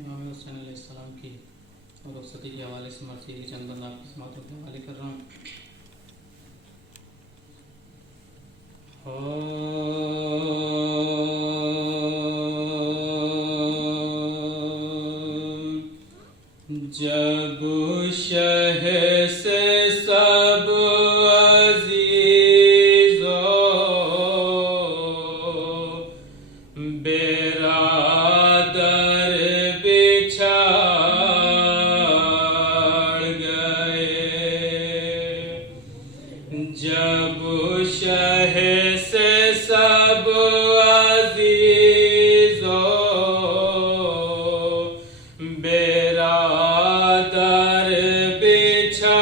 امام حسین علیہ السلام کی اور رخصتی کے حوالے سے مرثیے کی چند بند آپ کی سماعتوں کے حوالے کر رہا ہوں۔ جب شہ سے سب عزیز و برادر بچھڑ گئے، جب شہ سے سب عزیز و برادر بچھڑ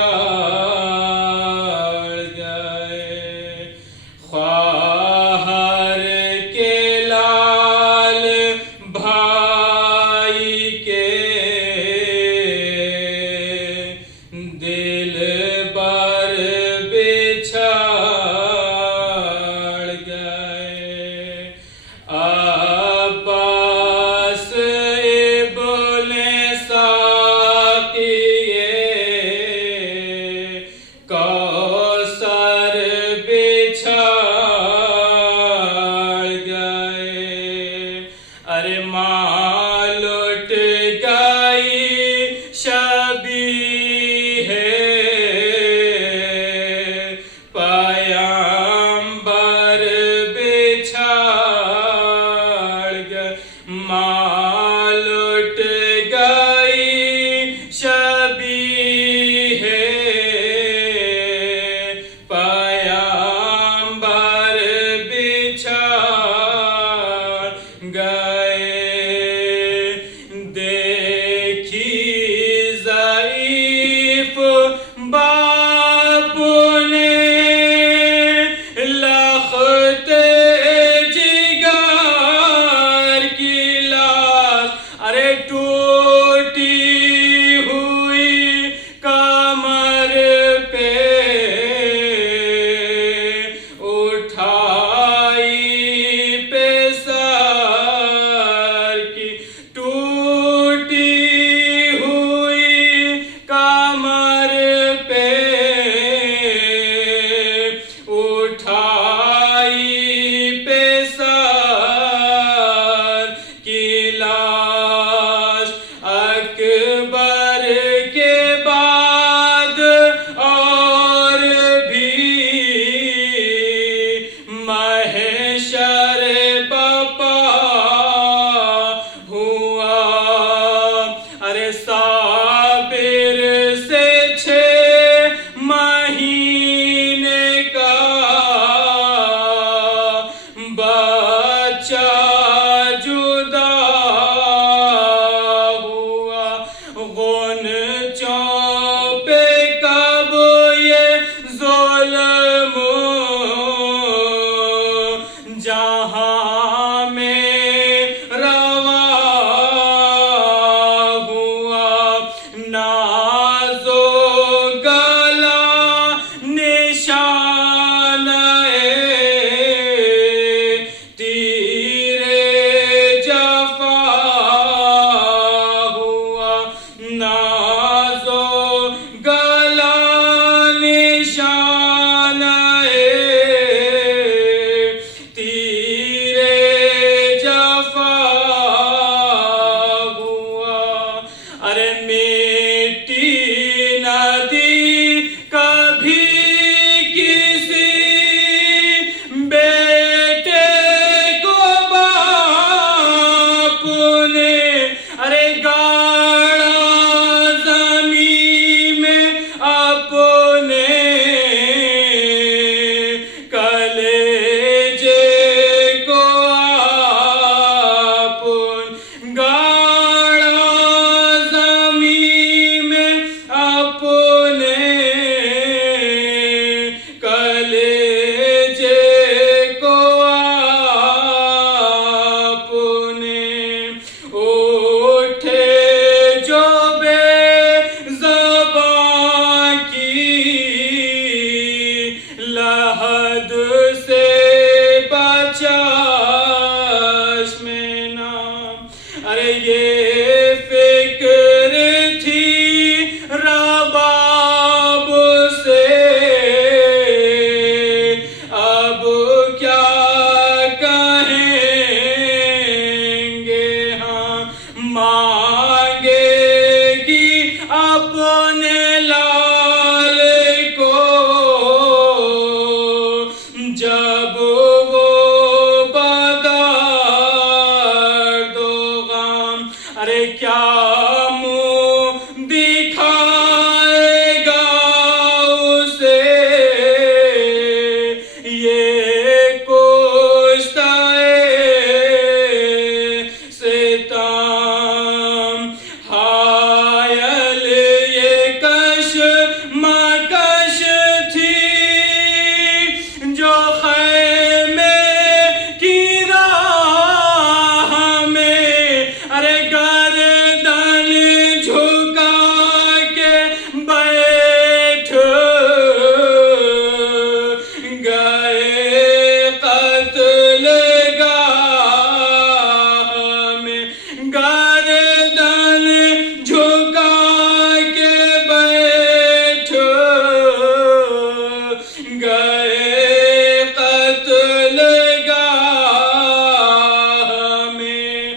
گئے، خواہر کے لال بھائی کے دل بر بچھڑ گئے، عباس ابن ساقیے کوثر بچھڑ گئے، ارے ماں لٹ گئی شبیہ پیغمبر بچھڑ گئے، ماں لٹ گئی شبیہ پیغمبر بچھڑ گئے، دیکھی ضعیف باپ نے لخت جگر کی لاش، ارے ٹوٹی ہوئی کمر پہ اٹھائی پہ سر کی، ٹوٹی ہوئی کمر پہ اٹھائی پہ سر کی لاش، اکبر کے بعد اور بھی محشر بپا ہوا، ارے صابر سے 6 مہینے کا بچہ جدا ہوا، غنچوں پہ کب یہ ظلم جہاں میں روا ہوا، ناز و گلا نشان تیر جفا ہوا، ناز و گلا نشان تیر جفا ہوا، ارے مٹی نہ دی کبھی کسی بیٹے کو باپ نے، ارے گاڑا زمین میں اپنے کلیجے کو اپن، گاڑا زمین میں اپنے کلیجے کو اپنے، اٹھے جو بے زباں کی لحد سے بچا ارے یہ ارے کیا منہ دکھائے گا اسے یہ کشتۂ ستم حائل یہ کشمکش تھی جو خیمے کی راہ میں ارے گردن جھکا کے بیٹھ گئے قتل گاہ میں گردن جھکا کے بیٹھ گئے قتل گاہ میں